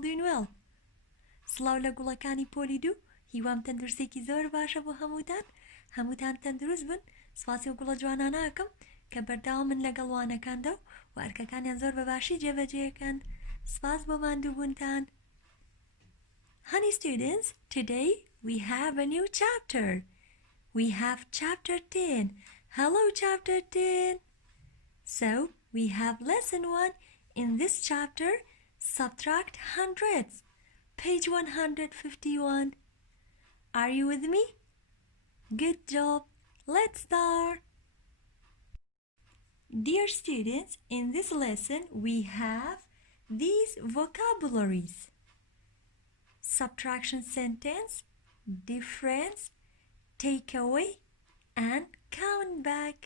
all doing well. سڵاو لە گوڵەکانی پۆلی دوو هیوام تەندروستێکی زۆر باشە بۆ هەمووتان تەندروست بن. سپاسی و گوڵە جوانانەکەم کە بەرداوام من لەگەڵ وانەکاندا و ئەرکەکانیان زۆر بەباشی جێبەجێکەن. سپاس بۆ ماندووبوونتان. Honey students, today we have a new chapter. We have chapter 10. Hello chapter 10. So we have lesson 1 in this chapter, subtract hundreds, page 151. Are you with me? Good job. Let's start. Dear students, in this lesson we have these vocabularies: subtraction sentence, difference, take away, and count back.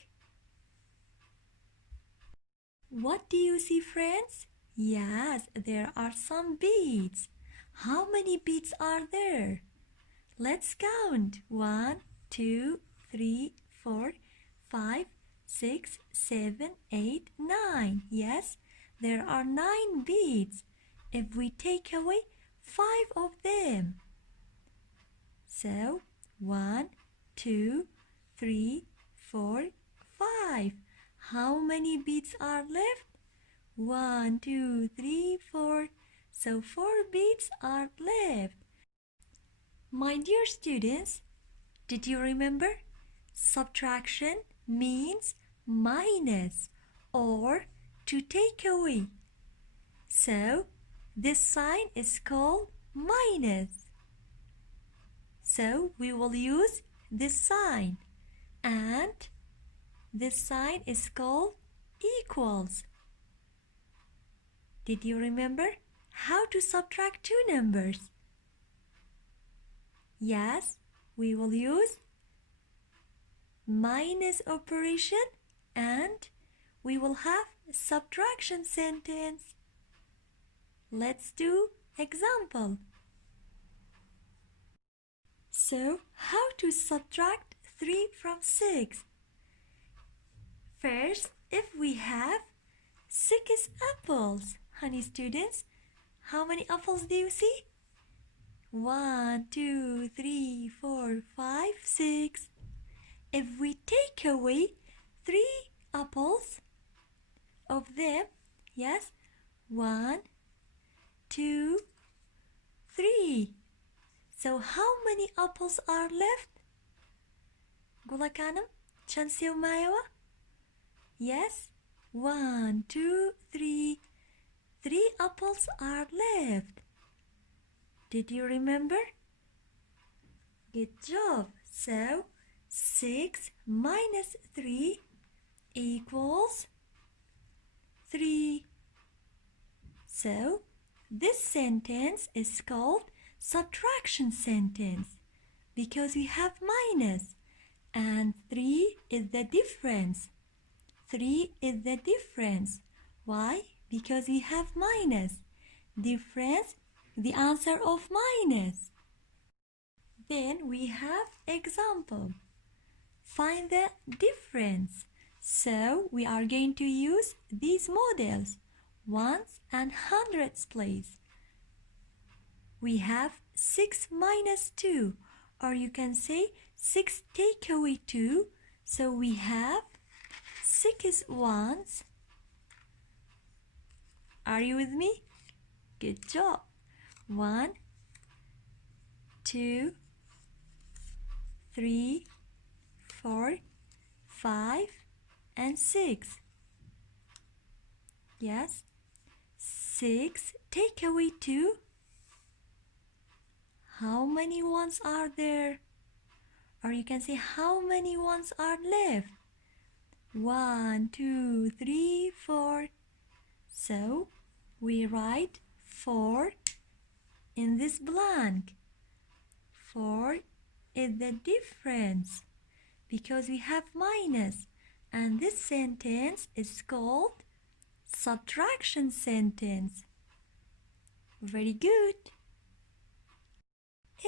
What do you see, friends? Yes, there are some beads. How many beads are there? Let's count. 1, 2, 3, 4, 5, 6, 7, 8, 9. Yes, there are 9 beads. If we take away 5 of them. So 1, 2, 3, 4, 5. How many beads are left? 1, 2, 3, 4. So 4 beads are left. My dear students, did you remember? Subtraction means minus or to take away. So this sign is called minus. So we will use this sign, and this sign is called equals. Did you remember how to subtract two numbers? Yes, we will use minus operation and we will have subtraction sentence. Let's do example. So, how to subtract 3 from 6? First, if we have 6 apples, honey students, how many apples do you see? 1, 2, 3, 4, 5, 6. If we take away 3 apples of them, yes, 1, 2, 3. So how many apples are left? گوڵەکانم چەند سێو مایەوە؟ Yes, 1, 2, 3. 3 apples are left. Did you remember? Good job. So 6 minus 3 equals 3. So this sentence is called subtraction sentence because we have minus and 3 is the difference. 3 is the difference. Why? Because we have minus. Difference, the answer of minus. Then we have example. Find the difference. So we are going to use these models, ones and hundreds place. We have 6 minus 2, or you can say 6 take away 2. So we have 6 ones. Are you with me? Good job. 1, 2, 3, 4, 5, and 6. Yes. 6 take away 2. How many ones are there? Or you can say how many ones are left? 1, 2, 3, 4. So we write 4 in this blank. 4 is the difference because we have minus, and this sentence is called subtraction sentence. Very good.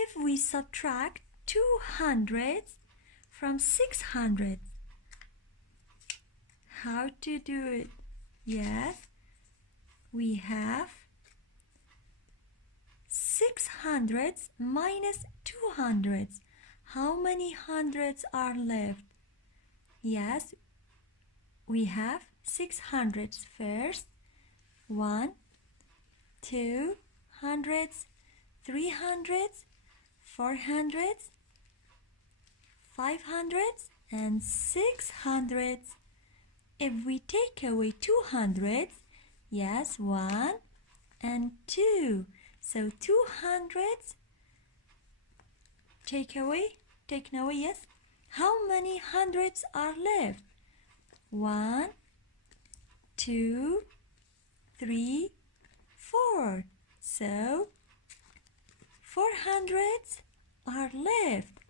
If we subtract 200 from 600, how to do it? Yes, we have 600s minus 200s. How many hundreds are left? Yes, we have 600s first. 1, 2 hundreds, 300s, 400s, 500s, and 600s. If we take away 200s, yes, 1 and 2. So 200s taken away, yes. How many hundreds are left? 1, 2, 3, 4. So 400s are left.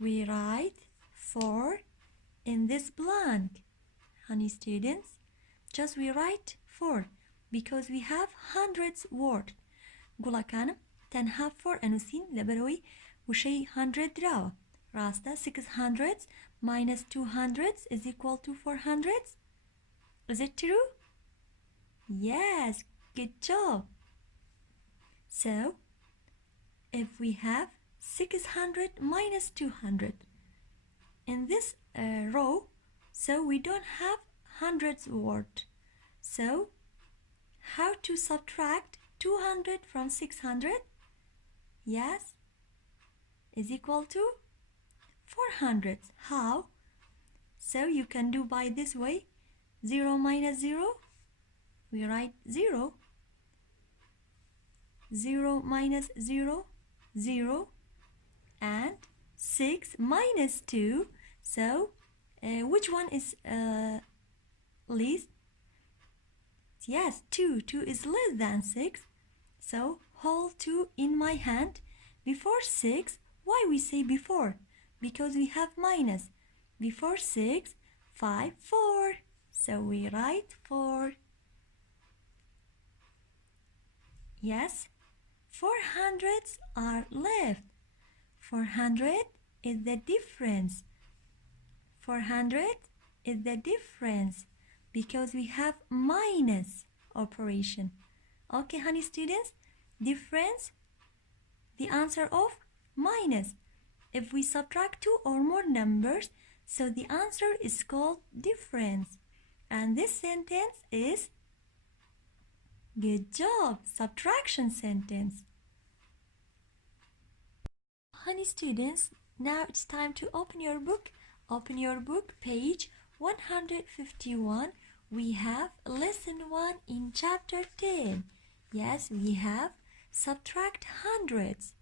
We write 4 in this blank. Honey students, just we write 4 because we have hundreds word. گوڵەکانم تەنها 4 ئەنووسین لەبەرەوەی وشەی 100 دراوە. ڕاستە 600s minus 200s is equal to 400s. Is it true? Yes, good job. So, if we have 600 minus 200 in this row, so we don't have hundreds word. So, how to subtract 200 from 600? Yes, is equal to 400. How? So you can do by this way. 0 minus 0, we write 0. 0 minus 0, 0. And 6 minus 2. So which one is least? Yes, 2. 2 is less than 6. So hold 2 in my hand. Before 6, why we say before? Because we have minus. Before 6, 5, 4. So we write 4. Yes, 400s are left. 400 is the difference. 400 is the difference because we have minus operation. Okay, honey students, difference, the answer of minus. If we subtract 2 or more numbers, so the answer is called difference. And this sentence is good job, subtraction sentence. Honey students, now it's time to open your book. Open your book, page 151. We have lesson 1 in chapter 10. Yes, we have subtract hundreds.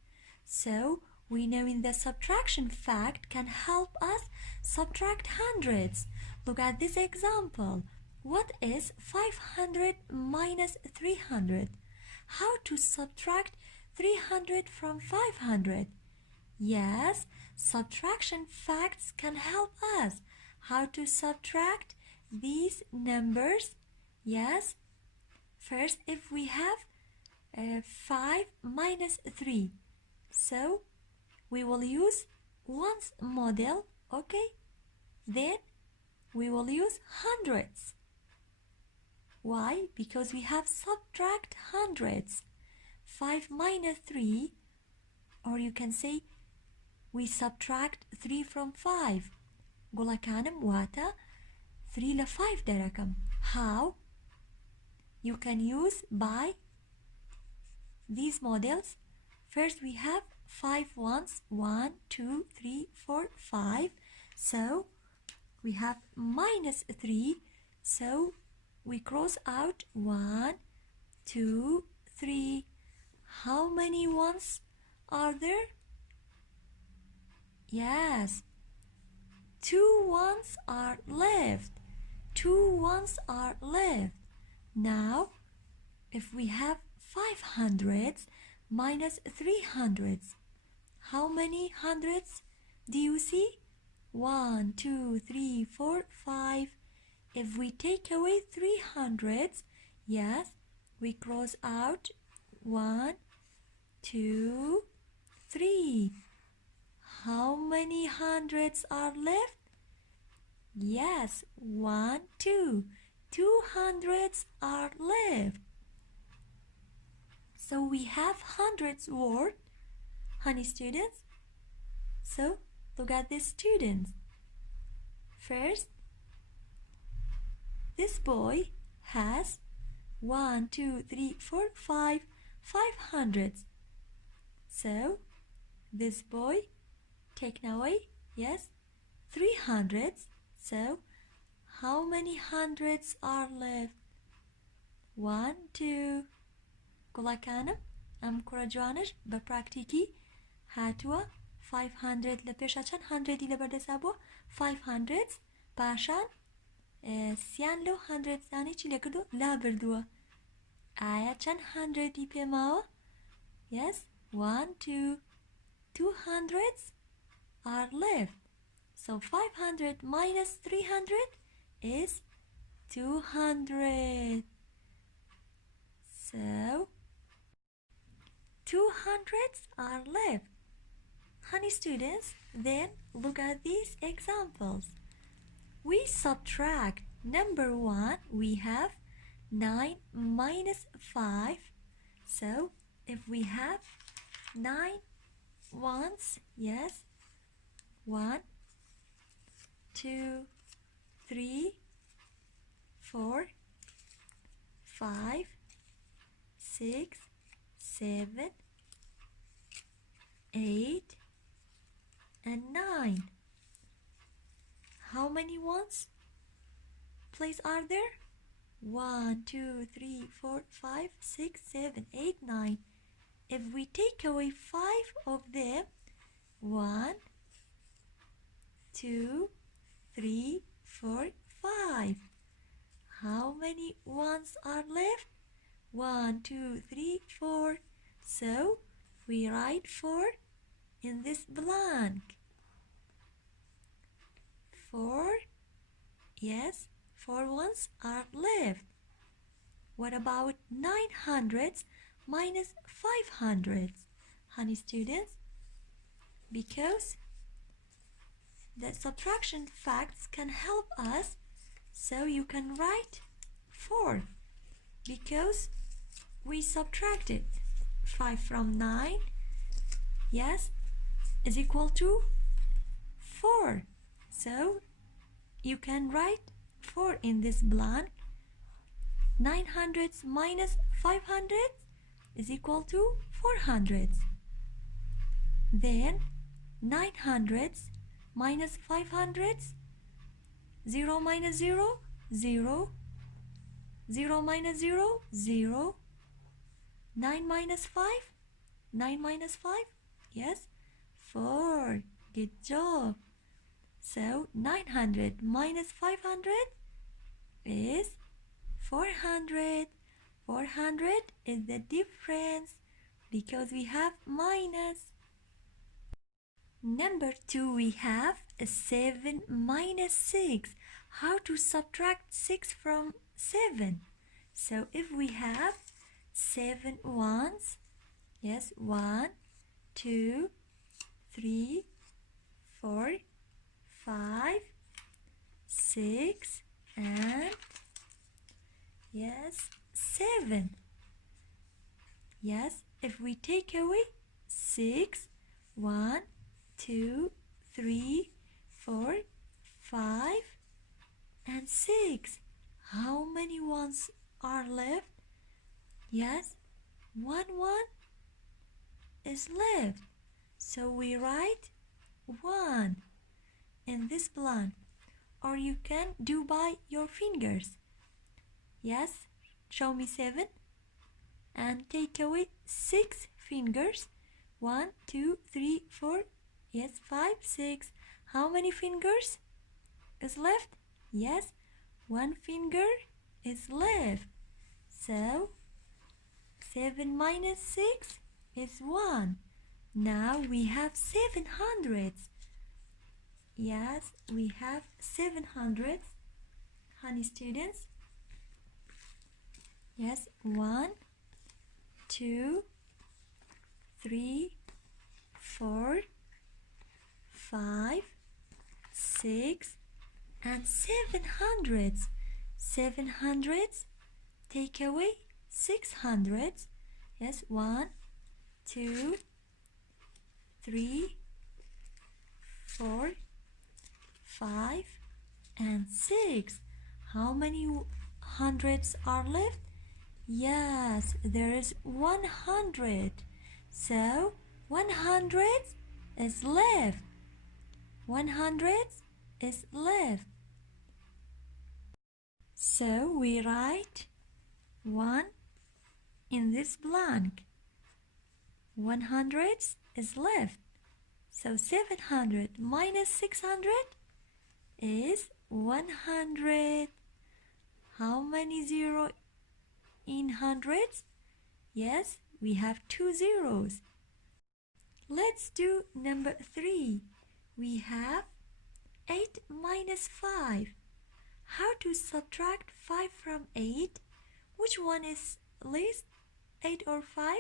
So we know in the subtraction fact can help us subtract hundreds. Look at this example. What is 500 minus 300? How to subtract 300 from 500? Yes, subtraction facts can help us. How to subtract these numbers? Yes. First, if we have 5 minus 3, so we will use ones model, okay? Then we will use hundreds. Why? Because we have subtract hundreds. 5 minus 3, or you can say we subtract 3 from 5. گوڵەکانم واتە 3 لە 5 دەرەکەم. How? You can use by these models. First we have 5 ones. 1, 2, 3, 4, 5. So we have minus 3. So we cross out 1, 2, 3. How many ones are there? Yes, 2 ones are left. 2 ones are left. Now, if we have 500s minus 300s, how many hundreds do you see? 1, 2, 3, 4, 5. If we take away 300s, yes, we cross out 1, 2, 3. How many hundreds are left? Yes, 1, 2. 200s are left. So we have hundreds word, honey students. So look at the students. First, this boy has 1, 2, 3, 4, 5 hundreds. So this boy taken away, yes, 3 hundreds. So how many hundreds are left? 1, 2. گوڵەکانم ئەم کوڕە جوانش بە پراکتیکی هاتووە 500 لە پێشە چەند 100 لە بەردەسا بووە 500 پاشان سیان لەو 100 زانی چی لە کردو لا بردووە ئایا چەند 100 پێماوە yes 1 2 200 are left so 500 minus 300 is 200 so 200s are left. Honey students, then look at these examples. We subtract number 1, we have 9 minus 5. So if we have 9 ones, yes, 1, 2, 3, 4, 5, 6, 7, 8, and 9. How many ones, please, are there? 1, 2, 3, 4, 5, 6, 7, 8, 9. If we take away 5 of them, 1, 2, 3, 4, 5. How many ones are left? 1, 2, 3, 4. So we write 4 in this blank. 4, yes, 4 ones are left. What about 900s minus 500s, honey students? Because the subtraction facts can help us, so you can write 4 because we subtracted 5 from 9, yes, is equal to 4. So you can write 4 in this blank. 900s minus 500 is equal to 400s. Then 900s minus 500s, 0 minus 0, 0, 0 minus 0, 0, 9 minus 5, 9 minus 5, yes, 4. Good job. So 900 minus 500 is 400. 400 is the difference because we have minus. Number 2, we have 7 minus 6. How to subtract 6 from 7? So if we have 7 ones, yes, 1, 2, 3, 4, 5, 6, and yes, 7. Yes, if we take away 6, 1, 2, 3, 4, 5, and 6. How many ones are left? Yes, 1 is left. So we write 1 in this blank, or you can do by your fingers. Yes, show me 7 and take away 6 fingers. 1, 2, 3, 4, yes, 5, 6. How many fingers is left? Yes, 1 finger is left. So 7 minus 6 is 1. Now we have 700s. Yes, we have 700s, honey students. Yes, 1, 2, 3, 4, 5, 6, and 700s. 700s, take away 600s. Yes, 1, 2, 3, 4, 5, and 6. How many hundreds are left? Yes, there is 100. So 100 is left. 100 is left. So we write 1 in this blank. 100 is left. So 700 minus 600 is 100. How many zeros in hundreds? Yes, we have 2 zeros. Let's do number 3. We have 8 minus 5. How to subtract 5 from 8? Which one is least, 8 or 5?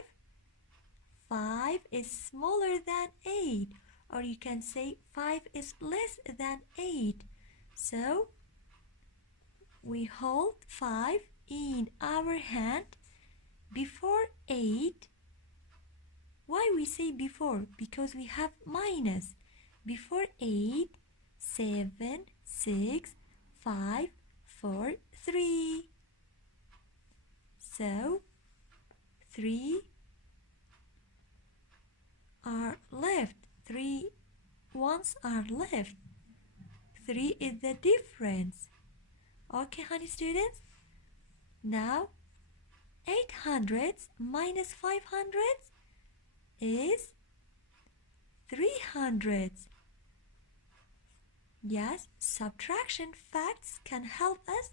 5 is smaller than 8, or you can say 5 is less than 8. So we hold 5 in our hand before 8. Why we say before? Because we have minus. Before 8, 7, 6, 5, 4, 3. So 3 are left. 3 ones are left. 3 is the difference. Okay, honey students? Now 800 minus 500 is 300. Yes, subtraction facts can help us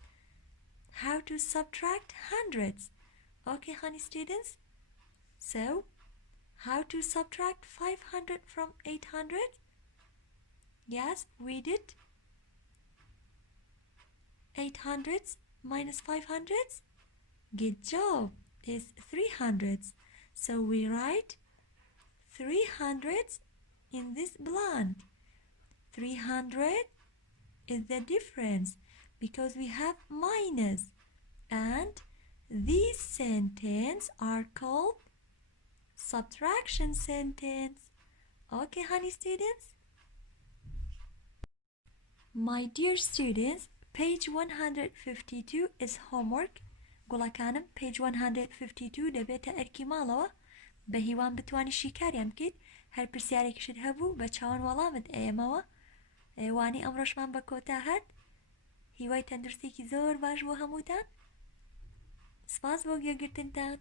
how to subtract hundreds. Okay, honey students? So, how to subtract 500 from 800? Yes, we did. 800 minus 500. Good job. Is 300. So we write 300 in this blank. 300 is the difference because we have minus, and these sentences are called subtraction sentence. Okay, honey students? My dear students, page 152 is homework. گوڵەکانم page 152 دەبێتە ئەرکی ماڵەوە بە هیوان بتوانی شیکاریان بکەیت. هەر پرسیارێکیشت هەبوو بە چاوان وەڵامت ئێمەوە. وانی ئەمڕۆشمان بە کۆتا هات. هیوای تەندروستێکی زۆر باش بۆ هەمووتان. سپاس بۆ گوێگرتنتان.